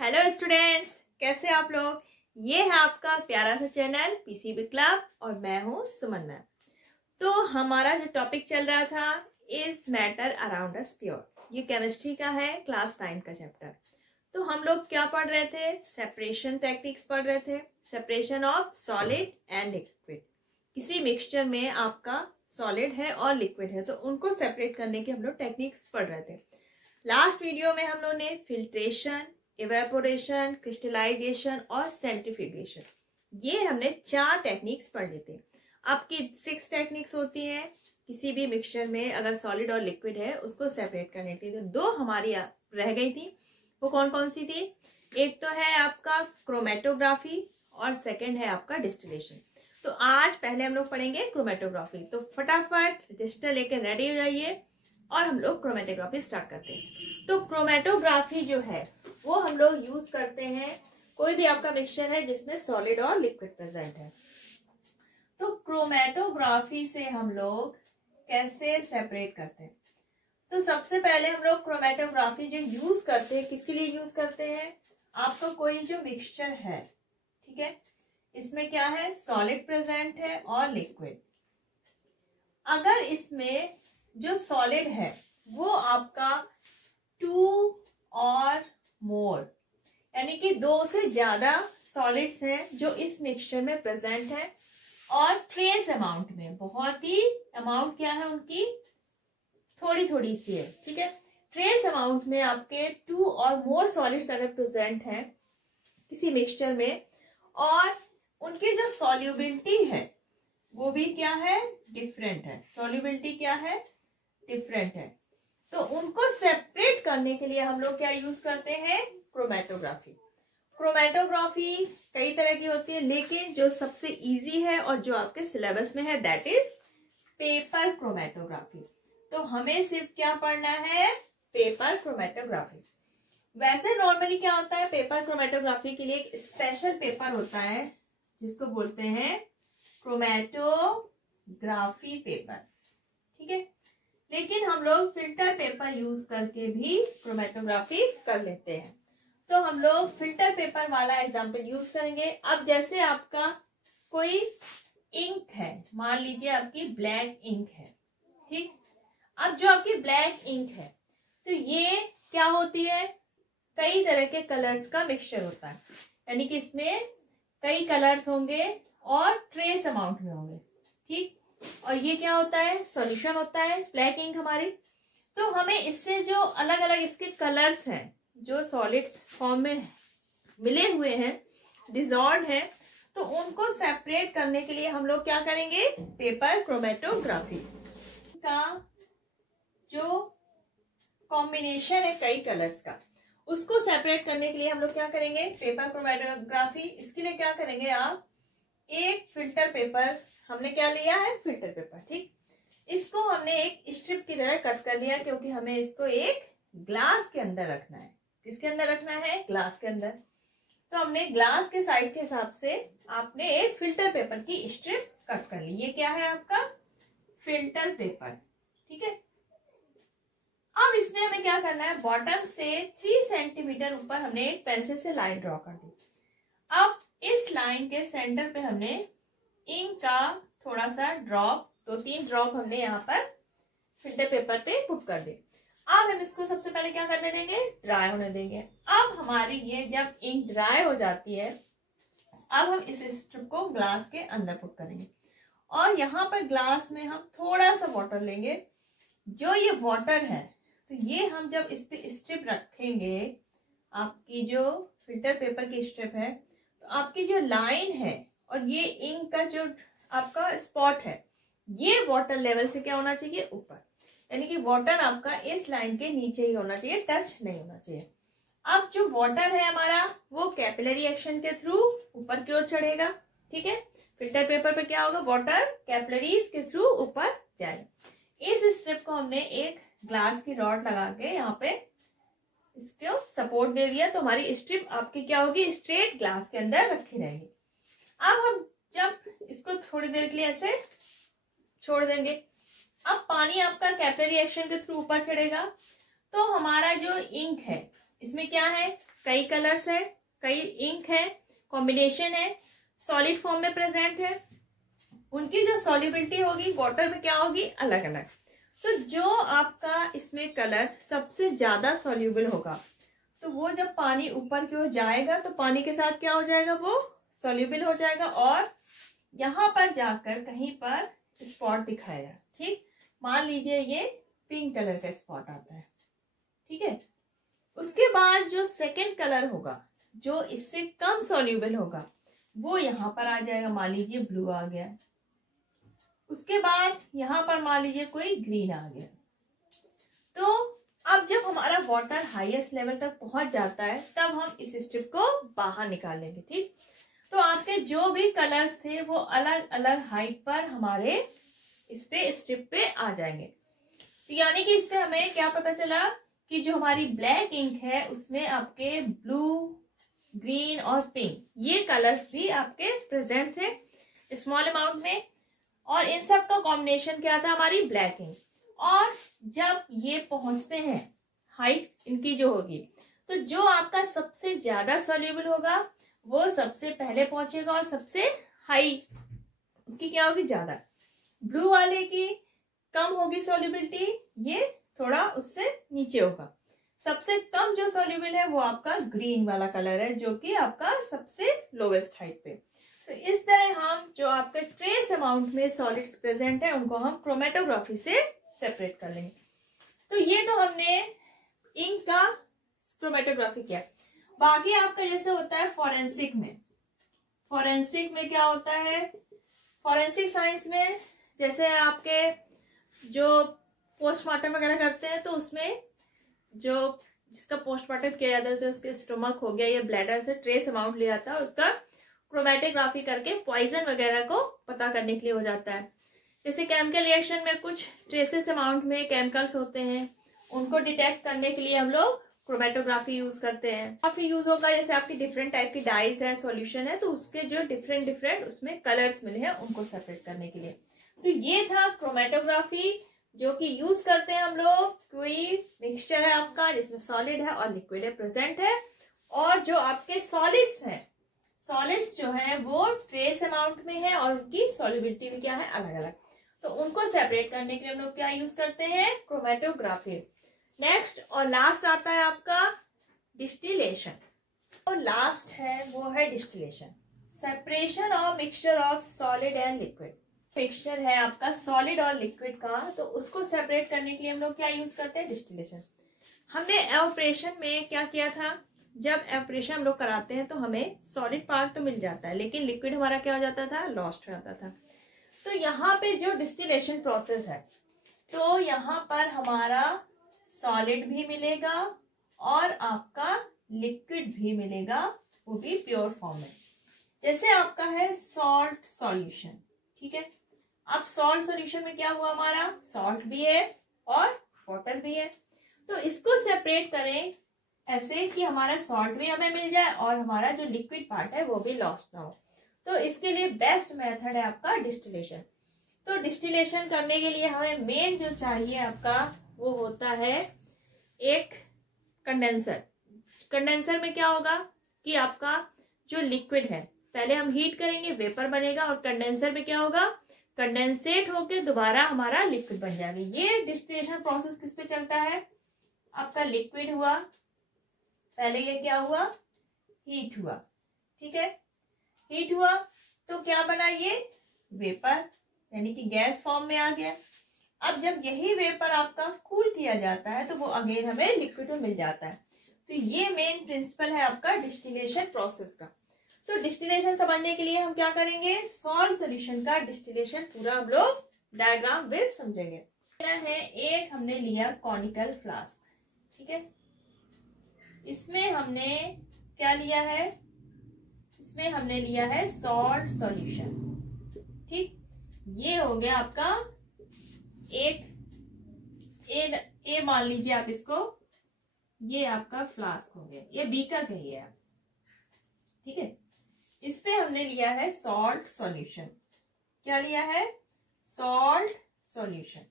Hello students, कैसे आप लोग। ये है आपका प्यारा सा चैनल पीसीबी क्लब और मैं हूँ सुमन मैम। तो हमारा जो टॉपिक चल रहा था is matter around us pure, ये केमिस्ट्री का है, क्लास 9 का चैप्टर। तो हम लोग क्या पढ़ रहे थे, सेपरेशन टेक्निक्स पढ़ रहे थे, separation of solid and liquid. किसी मिक्सचर में आपका सॉलिड है और लिक्विड है तो उनको सेपरेट करने की हम लोग टेक्निक्स पढ़ रहे थे। लास्ट वीडियो में हम लोग ने फिल्ट्रेशन, इवेपोरेशन, क्रिस्टलाइजेशन और सेंट्रीफ्यूगेशन, ये हमने 4 टेक्निक्स पढ़ ली थी। आपकी 6 टेक्निक्स होती हैं किसी भी मिक्सचर में अगर सॉलिड और लिक्विड है उसको सेपरेट करने के लिए। तो 2 हमारी रह गई थी, वो कौन कौन सी थी। एक तो है आपका क्रोमेटोग्राफी और सेकंड है आपका डिस्टिलेशन। तो आज पहले हम लोग पढ़ेंगे क्रोमेटोग्राफी। तो फटाफट रजिस्टर लेकर रेडी हो जाइए और हम लोग क्रोमेटोग्राफी स्टार्ट करते हैं। तो क्रोमेटोग्राफी जो है वो हम लोग यूज करते हैं कोई भी आपका मिक्सचर है जिसमें सॉलिड और लिक्विड प्रेजेंट है। तो क्रोमेटोग्राफी से हम लोग कैसे सेपरेट करते हैं। तो सबसे पहले हम लोग क्रोमेटोग्राफी जो यूज करते हैं किसके लिए यूज करते हैं, आपका कोई जो मिक्सचर है, ठीक है, इसमें क्या है, सॉलिड प्रेजेंट है और लिक्विड। अगर इसमें जो सॉलिड है वो आपका 2 और मोर यानी कि 2 से ज्यादा सॉलिड्स हैं जो इस मिक्सचर में प्रेजेंट है और ट्रेस अमाउंट में, बहुत ही अमाउंट क्या है उनकी थोड़ी थोड़ी सी है, ठीक है। ट्रेस अमाउंट में आपके 2 और मोर सॉलिड्स अगर प्रेजेंट हैं किसी मिक्सचर में और उनकी जो सॉल्युबिलिटी है वो भी क्या है, डिफरेंट है। सॉल्युबिलिटी क्या है, डिफरेंट है। तो उनको सेपरेट करने के लिए हम लोग क्या यूज करते हैं, क्रोमेटोग्राफी। क्रोमेटोग्राफी कई तरह की होती है लेकिन जो सबसे इजी है और जो आपके सिलेबस में है दैट इज पेपर क्रोमेटोग्राफी। तो हमें सिर्फ क्या पढ़ना है, पेपर क्रोमेटोग्राफी। वैसे नॉर्मली क्या होता है, पेपर क्रोमेटोग्राफी के लिए एक स्पेशल पेपर होता है जिसको बोलते हैं क्रोमेटोग्राफी पेपर, ठीक है। लेकिन हम लोग फिल्टर पेपर यूज करके भी क्रोमेटोग्राफी कर लेते हैं। तो हम लोग फिल्टर पेपर वाला एग्जांपल यूज करेंगे। अब जैसे आपका कोई इंक है, मान लीजिए आपकी ब्लैक इंक है, ठीक। अब जो आपकी ब्लैक इंक है तो ये क्या होती है, कई तरह के कलर्स का मिक्सचर होता है, यानी कि इसमें कई कलर्स होंगे और ट्रेस अमाउंट में होंगे, ठीक। और ये क्या होता है, सॉल्यूशन होता है ब्लैक इंक हमारी। तो हमें इससे जो अलग अलग इसके कलर्स हैं जो सॉलिड फॉर्म में मिले हुए हैं, डिसॉल्व हैं, तो उनको सेपरेट करने के लिए हम लोग क्या करेंगे, पेपर क्रोमेटोग्राफी का जो कॉम्बिनेशन है कई कलर्स का उसको सेपरेट करने के लिए हम लोग क्या करेंगे, पेपर क्रोमेटोग्राफी। इसके लिए क्या करेंगे, आप एक फिल्टर पेपर, हमने क्या लिया है, फिल्टर पेपर, ठीक। इसको हमने एक स्ट्रिप की तरह कट कर लिया क्योंकि हमें इसको एक ग्लास के अंदर रखना है। किसके अंदर रखना है, ग्लास के अंदर। तो हमने ग्लास के साइज के हिसाब से आपने एक फिल्टर पेपर की स्ट्रिप कट कर ली। ये क्या है आपका फिल्टर पेपर, ठीक है। अब इसमें हमें क्या करना है, बॉटम से 3 सेंटीमीटर ऊपर हमने एक पेंसिल से लाइन ड्रॉ कर दी। अब इस लाइन के सेंटर पे हमने इंक का थोड़ा सा ड्रॉप, 2-3 ड्रॉप हमने यहाँ पर फिल्टर पेपर पे पुट कर दे। अब हम इसको सबसे पहले क्या करने देंगे, ड्राई होने देंगे। अब हमारी ये जब इंक ड्राई हो जाती है, अब हम इस स्ट्रिप को ग्लास के अंदर पुट करेंगे और यहाँ पर ग्लास में हम थोड़ा सा वाटर लेंगे। जो ये वाटर है तो ये हम जब इस पे स्ट्रिप रखेंगे, आपकी जो फिल्टर पेपर की स्ट्रिप है, तो आपकी जो लाइन है और ये इंक का जो आपका स्पॉट है ये वाटर लेवल से क्या होना चाहिए, ऊपर, यानी कि वाटर आपका इस लाइन के नीचे ही होना चाहिए, टच नहीं होना चाहिए। अब जो वाटर है हमारा वो कैपिलरी एक्शन के थ्रू ऊपर की ओर चढ़ेगा, ठीक है। फिल्टर पेपर पे क्या होगा, वाटर कैपिलरीज के थ्रू ऊपर जाएगा। इस स्ट्रिप को हमने एक ग्लास की रॉड लगा के यहाँ पे इसको सपोर्ट दे दिया तो हमारी स्ट्रिप आपकी क्या होगी, स्ट्रेट ग्लास के अंदर रखी रहेगी। अब हम जब इसको थोड़ी देर के लिए ऐसे छोड़ देंगे, अब पानी आपका कैपिलरी एक्शन के थ्रू ऊपर चढ़ेगा तो हमारा जो इंक है इसमें क्या है, कई कलर्स है, कई इंक है, कॉम्बिनेशन है, सॉलिड फॉर्म में प्रेजेंट है, उनकी जो सॉल्युबिलिटी होगी वाटर में क्या होगी, अलग अलग। तो जो आपका इसमें कलर सबसे ज्यादा सॉल्युबल होगा तो वो जब पानी ऊपर की ओर जाएगा तो पानी के साथ क्या हो जाएगा, वो सॉल्युबल हो जाएगा और यहाँ पर जाकर कहीं पर स्पॉट दिखाएगा। ठीक, मान लीजिए ये पिंक कलर का स्पॉट आता है। ठीक है, उसके बाद जो सेकेंड कलर होगा जो इससे कम सॉल्युबल होगा वो यहाँ पर आ जाएगा, मान लीजिए ब्लू आ गया। उसके बाद यहाँ पर मान लीजिए कोई ग्रीन आ गया। तो अब जब हमारा वाटर हाईएस्ट लेवल तक पहुंच जाता है तब हम इस स्ट्रिप को बाहर निकालेंगे। ठीक, तो आपके जो भी कलर्स थे वो अलग अलग हाइट पर हमारे इस पे स्ट्रिप पे आ जाएंगे। तो यानी कि इससे हमें क्या पता चला कि जो हमारी ब्लैक इंक है उसमें आपके ब्लू, ग्रीन और पिंक ये कलर्स भी आपके प्रेजेंट थे स्मॉल अमाउंट में, और इन सब का कॉम्बिनेशन क्या था, हमारी ब्लैक इंक। और जब ये पहुंचते हैं हाइट इनकी जो होगी तो जो आपका सबसे ज्यादा सॉल्युबल होगा वो सबसे पहले पहुंचेगा और सबसे हाई उसकी क्या होगी, ज्यादा। ब्लू वाले की कम होगी सॉल्युबिलिटी, ये थोड़ा उससे नीचे होगा। सबसे कम जो सॉल्युबल है वो आपका ग्रीन वाला कलर है जो कि आपका सबसे लोवेस्ट हाइट पे। तो इस तरह हम जो आपके ट्रेस अमाउंट में सॉलिड्स प्रेजेंट है उनको हम क्रोमेटोग्राफी से सेपरेट कर लेंगे। तो ये तो हमने इंक का क्रोमेटोग्राफी किया। बाकी आपका जैसे होता है फॉरेंसिक में, फॉरेंसिक में क्या होता है, फॉरेंसिक साइंस में जैसे आपके जो पोस्टमार्टम वगैरह करते हैं तो उसमें जो जिसका पोस्टमार्टम किया जाता है उसे उसके स्टोमक हो गया या ब्लैडर से ट्रेस अमाउंट लिया जाता है, उसका क्रोमेटोग्राफी करके पॉइजन वगैरह को पता करने के लिए हो जाता है। जैसे केमिकल रिएक्शन में कुछ ट्रेसेस अमाउंट में केमिकल्स होते हैं उनको डिटेक्ट करने के लिए हम लोग क्रोमेटोग्राफी यूज करते हैं। काफी यूज होगा जैसे आपकी डिफरेंट टाइप की डाइज है, सॉल्यूशन है, तो उसके जो डिफरेंट उसमें कलर्स मिले हैं उनको सेपरेट करने के लिए। तो ये था क्रोमेटोग्राफी जो कि यूज करते हैं हम लोग। कोई मिक्सचर है आपका जिसमें सॉलिड है और लिक्विड है प्रेजेंट है, और जो आपके सॉलिड्स हैं, सॉलिड्स जो है वो ट्रेस अमाउंट में है और उनकी सॉल्युबिलिटी भी क्या है, अलग अलग। तो उनको सेपरेट करने के लिए हम लोग क्या यूज करते हैं, क्रोमेटोग्राफी। नेक्स्ट और लास्ट आता है आपका डिस्टिलेशन। और लास्ट है वो है distillation, separation of mixture of solid and liquid. Mixture है आपका सॉलिड और लिक्विड का, तो उसको सेपरेट करने के लिए हम लोग क्या यूज करते हैं, डिस्टिलेशन। हमने एवापोरेशन में क्या किया था, जब एवापोरेशन हम लोग कराते हैं तो हमें सॉलिड पार्ट तो मिल जाता है लेकिन लिक्विड हमारा क्या हो जाता था, लॉस्ट हो जाता था। तो यहाँ पे जो डिस्टिलेशन प्रोसेस है तो यहाँ पर हमारा सॉलिड भी मिलेगा और आपका लिक्विड भी मिलेगा, वो भी प्योर फॉर्म में। जैसे आपका है सॉल्ट सॉल्यूशन, ठीक है। अब सॉल्ट सॉल्यूशन में क्या हुआ, हमारा सॉल्ट भी है और वाटर भी है। तो इसको सेपरेट करें ऐसे कि हमारा सॉल्ट भी हमें मिल जाए और हमारा जो लिक्विड पार्ट है वो भी लॉस्ट ना हो। तो इसके लिए बेस्ट मेथड है आपका डिस्टिलेशन। तो डिस्टिलेशन करने के लिए हमें मेन जो चाहिए आपका वो होता है एक कंडेंसर। कंडेंसर में क्या होगा कि आपका जो लिक्विड है पहले हम हीट करेंगे, वेपर बनेगा, और कंडेंसर में क्या होगा, कंडेंसेट होकर दोबारा हमारा लिक्विड बन जाएगा। ये डिस्टिलेशन प्रोसेस किस पे चलता है, आपका लिक्विड हुआ, पहले ये क्या हुआ, हीट हुआ, ठीक है। हीट हुआ तो क्या बना, ये वेपर यानी कि गैस फॉर्म में आ गया। अब जब यही वेपर आपका कूल किया जाता है तो वो अगेन हमें लिक्विड में मिल जाता है। तो ये मेन प्रिंसिपल है आपका डिस्टिलेशन प्रोसेस का। तो डिस्टिलेशन समझने के लिए हम क्या करेंगे, सॉल्ट सॉल्यूशन का डिस्टिलेशन पूरा हम लोग डायग्राम में समझेंगे। है एक हमने लिया कॉनिकल फ्लास्क, ठीक है। इसमें हमने क्या लिया है, इसमें हमने लिया है सॉल्ट सॉल्यूशन, ठीक। ये हो गया आपका एक ए मान लीजिए आप इसको, ये आपका फ्लास्क हो गया, ये बीकर कहिए आप, ठीक है। इस पे हमने लिया है सॉल्ट सॉल्यूशन। क्या लिया है, सॉल्ट सॉल्यूशन।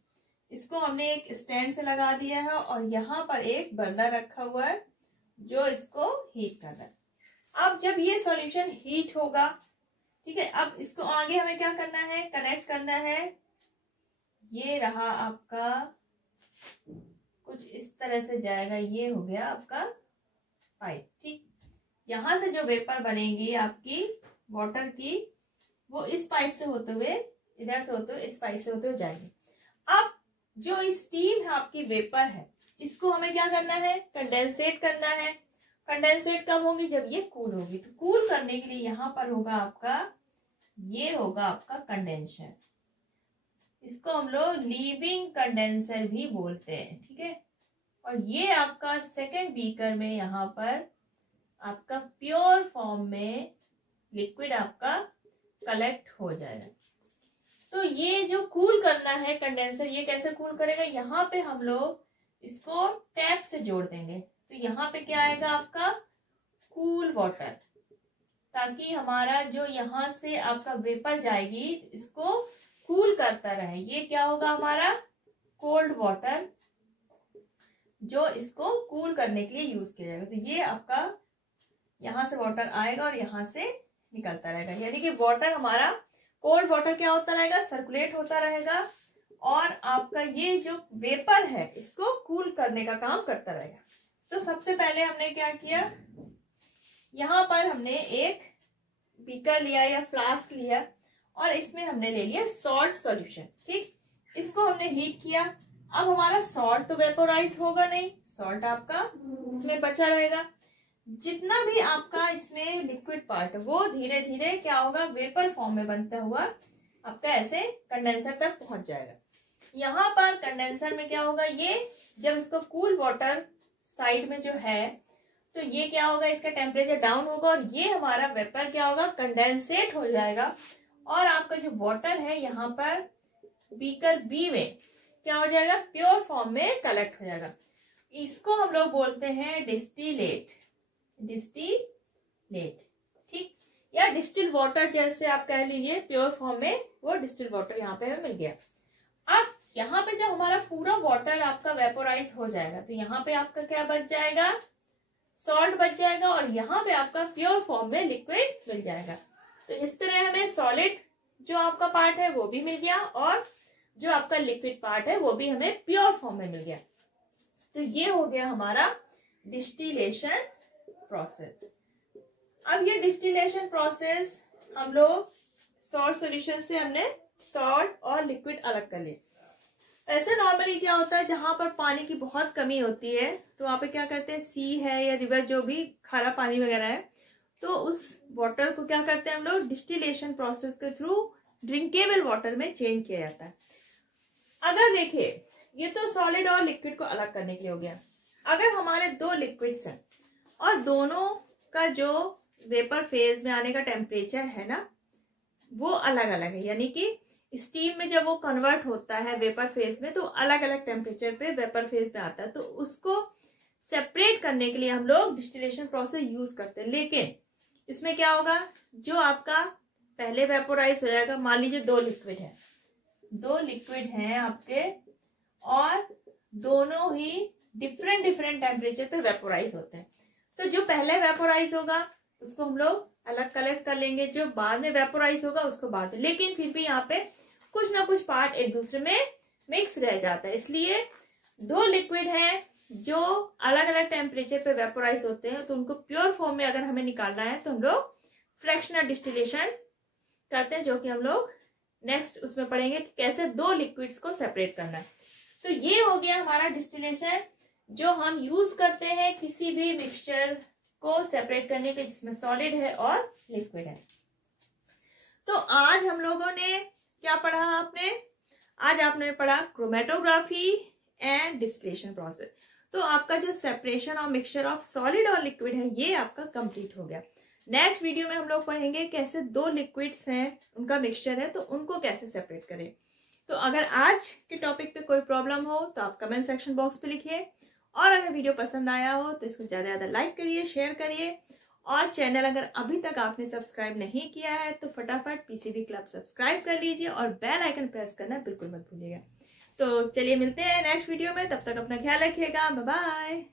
इसको हमने एक स्टैंड से लगा दिया है और यहाँ पर एक बर्नर रखा हुआ है जो इसको हीट कर रहा है। अब जब ये सॉल्यूशन हीट होगा, ठीक है, अब इसको आगे हमें क्या करना है, कनेक्ट करना है। ये रहा आपका, कुछ इस तरह से जाएगा, ये हो गया आपका पाइप। ठीक, यहां से जो वेपर बनेगी आपकी वाटर की, वो इस पाइप से होते हुए, इधर से होते हुए, इस पाइप से होते हुए जाएगी। अब जो स्टीम है आपकी, वेपर है, इसको हमें क्या करना है, कंडेंसेट करना है। कंडेंसेट कब होगी, जब ये कूल होगी। तो कूल करने के लिए यहाँ पर होगा आपका, ये होगा आपका कंडेंसर। इसको हम लोग लीविंग कंडेंसर भी बोलते हैं, ठीक है। और ये आपका सेकेंड बीकर में यहाँ पर आपका प्योर फॉर्म में लिक्विड आपका कलेक्ट हो जाएगा। तो ये जो कूल करना है कंडेंसर, ये कैसे कूल करेगा, यहाँ पे हम लोग इसको टैप से जोड़ देंगे। तो यहाँ पे क्या आएगा आपका, कूल वाटर, ताकि हमारा जो यहाँ से आपका वेपर जाएगी इसको कूल करता रहे। ये क्या होगा हमारा, कोल्ड वाटर, जो इसको कूल करने के लिए यूज किया जाएगा। तो ये आपका यहाँ से वाटर आएगा और यहाँ से निकलता रहेगा, यानी कि वाटर हमारा, कोल्ड वाटर क्या होता रहेगा, सर्कुलेट होता रहेगा, और आपका ये जो वेपर है इसको कूल करने का काम करता रहेगा। तो सबसे पहले हमने क्या किया, यहाँ पर हमने एक बीकर लिया या फ्लास्क लिया और इसमें हमने ले लिया सॉल्ट सॉल्यूशन। ठीक, इसको हमने हीट किया। अब हमारा सॉल्ट तो वेपोराइज होगा नहीं, सॉल्ट आपका इसमें बचा रहेगा। जितना भी आपका इसमें लिक्विड पार्ट है वो धीरे धीरे क्या होगा, वेपर फॉर्म में बनता हुआ आपका ऐसे कंडेंसर तक पहुंच जाएगा। यहाँ पर कंडेंसर में क्या होगा, ये जब इसको कूल वाटर साइड में जो है, तो ये क्या होगा, इसका टेम्परेचर डाउन होगा और ये हमारा वेपर क्या होगा, कंडेंसेट हो जाएगा। और आपका जो वाटर है यहाँ पर बीकर बी में क्या हो जाएगा, प्योर फॉर्म में कलेक्ट हो जाएगा। इसको हम लोग बोलते हैं डिस्टिलेट, डिस्टिलेट, ठीक, या डिस्टिल वाटर जैसे आप कह लीजिए, प्योर फॉर्म में वो डिस्टिल वाटर यहाँ पे हमें मिल गया। अब यहाँ पे जब हमारा पूरा वाटर आपका वेपोराइज हो जाएगा तो यहाँ पे आपका क्या बच जाएगा, सॉल्ट बच जाएगा, और यहाँ पे आपका प्योर फॉर्म में लिक्विड मिल जाएगा। तो इस तरह हमें सॉलिड जो आपका पार्ट है वो भी मिल गया और जो आपका लिक्विड पार्ट है वो भी हमें प्योर फॉर्म में मिल गया। तो ये हो गया हमारा डिस्टिलेशन प्रोसेस। अब ये डिस्टिलेशन प्रोसेस हम लोग सॉल्ट सॉल्यूशन से हमने सॉल्ट और लिक्विड अलग कर लिए। ऐसे नॉर्मली क्या होता है, जहां पर पानी की बहुत कमी होती है तो वहां पे क्या करते हैं, सी है या रिवर, जो भी खारा पानी वगैरह है, तो उस वाटर को क्या करते हैं हम लोग, डिस्टिलेशन प्रोसेस के थ्रू ड्रिंकेबल वाटर में चेंज किया जाता है। अगर देखिए, ये तो सॉलिड और लिक्विड को अलग करने के लिए हो गया। अगर हमारे दो लिक्विड्स हैं और दोनों का जो वेपर फेज में आने का टेम्परेचर है ना, वो अलग अलग है, यानी कि स्टीम में जब वो कन्वर्ट होता है वेपर फेज में तो अलग अलग टेम्परेचर पे वेपर फेज में आता है, तो उसको सेपरेट करने के लिए हम लोग डिस्टिलेशन प्रोसेस यूज करते हैं। लेकिन इसमें क्या होगा, जो आपका पहले वेपोराइज हो जाएगा, मान लीजिए दो लिक्विड हैं आपके और दोनों ही डिफरेंट टेम्परेचर पे वेपोराइज होते हैं, तो जो पहले वेपोराइज होगा उसको हम लोग अलग कलेक्ट कर लेंगे, जो बाद में वेपोराइज होगा उसको बाद में। लेकिन फिर भी यहाँ पे कुछ ना कुछ पार्ट एक दूसरे में मिक्स रह जाता है, इसलिए दो लिक्विड हैं जो अलग अलग टेम्परेचर पे वेपोराइज होते हैं, तो उनको प्योर फॉर्म में अगर हमें निकालना है तो हम लोग फ्रैक्शनल डिस्टिलेशन करते हैं, जो कि हम लोग नेक्स्ट उसमें पढ़ेंगे कि कैसे दो लिक्विड्स को सेपरेट करना है। तो ये हो गया हमारा डिस्टिलेशन, जो हम यूज करते हैं किसी भी मिक्सचर को सेपरेट करने के जिसमें सॉलिड है और लिक्विड है। तो आज हम लोगों ने क्या पढ़ा, आज आपने पढ़ा क्रोमेटोग्राफी एंड डिस्टिलेशन प्रोसेस। तो आपका जो सेपरेशन और मिक्सचर ऑफ सॉलिड और लिक्विड है ये आपका कंप्लीट हो गया। नेक्स्ट वीडियो में हम लोग पढ़ेंगे कैसे दो लिक्विड्स हैं, उनका मिक्सचर है, तो उनको कैसे सेपरेट करें। तो अगर आज के टॉपिक पे कोई प्रॉब्लम हो तो आप कमेंट सेक्शन बॉक्स पे लिखिए, और अगर वीडियो पसंद आया हो तो इसको ज्यादा से ज्यादा लाइक करिए, शेयर करिए, और चैनल अगर अभी तक आपने सब्सक्राइब नहीं किया है तो फटाफट पीसीबी क्लब सब्सक्राइब कर लीजिए और बेल आइकन प्रेस करना बिल्कुल मत भूलिएगा। तो चलिए मिलते हैं नेक्स्ट वीडियो में, तब तक अपना ख्याल रखिएगा, बाय बाय।